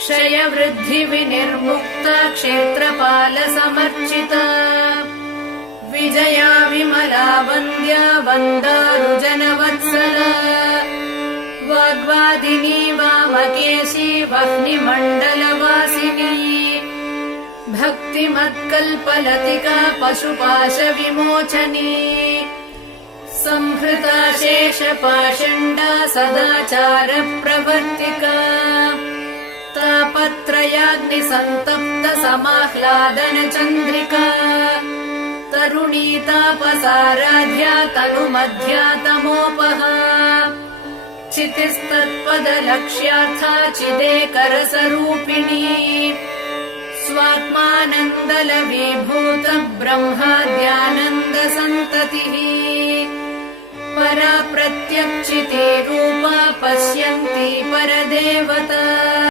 क्षयवृद्धिविनिर्मुक्ता क्षेत्रपालसमर्चिता विजया विमला वन्द्या वन्दारुजनवत्सला वाग्वादिनी वामकेशी वह्निमण्डलवासिनी भक्तिमत्कल्पलतिका पशुपाशविमोचनी संहृता शेषपाषण्डा सदाचारप्रवर्तिका तापत्रयाग्निसन्तप्त समाह्लादनचन्द्रिका तरुणी तापसाराध्या तनुमध्या तमोपहा चितिस्तत्पदलक्ष्यार्था चिदेकरसरूपिणी स्वात्मानन्दलवीभूत ब्रह्माद्यानन्दसन्ततिः परा प्रत्यक्षिते रूपा पश्यन्ती परदेवता।